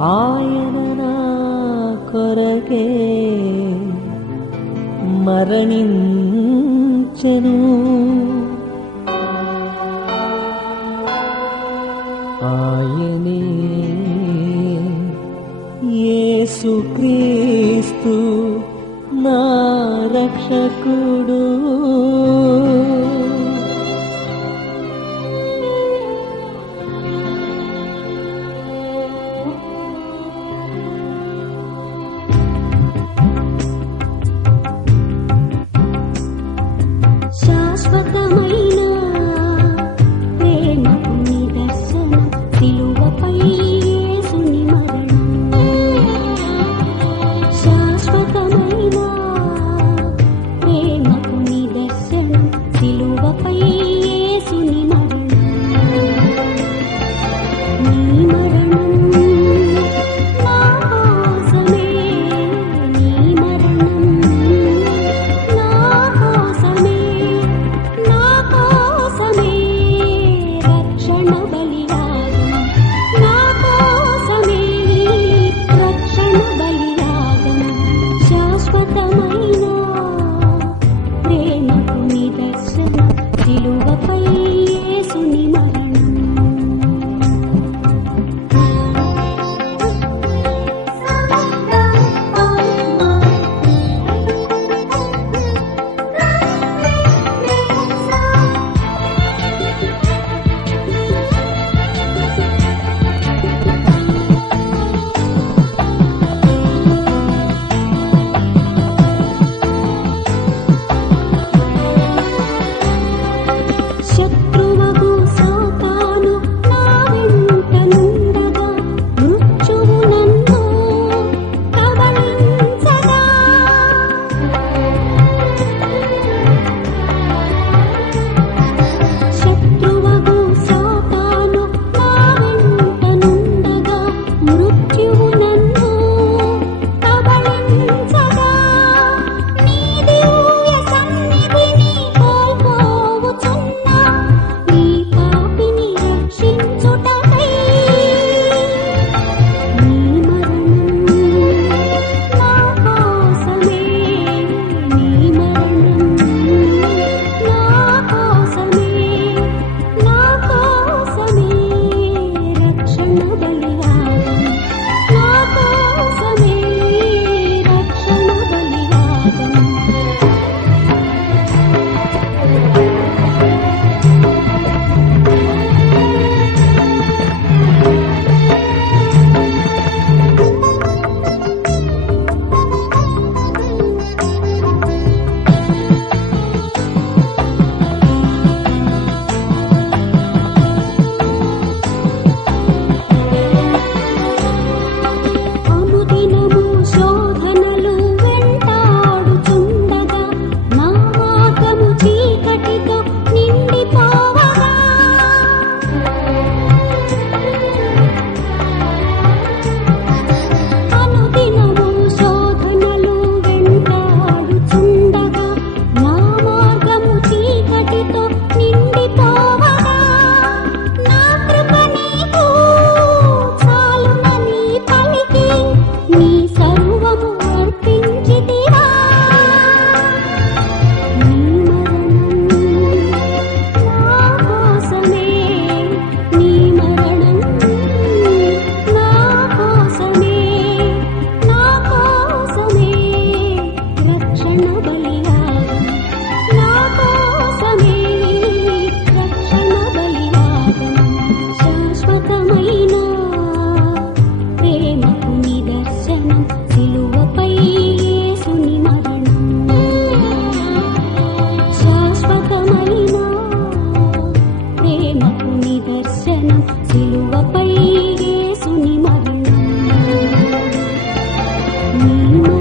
ఆయన నా కొరకే మరణించెను. ఆయనే ఏ నా రక్షకుడు. Thank you. ശത്രു you.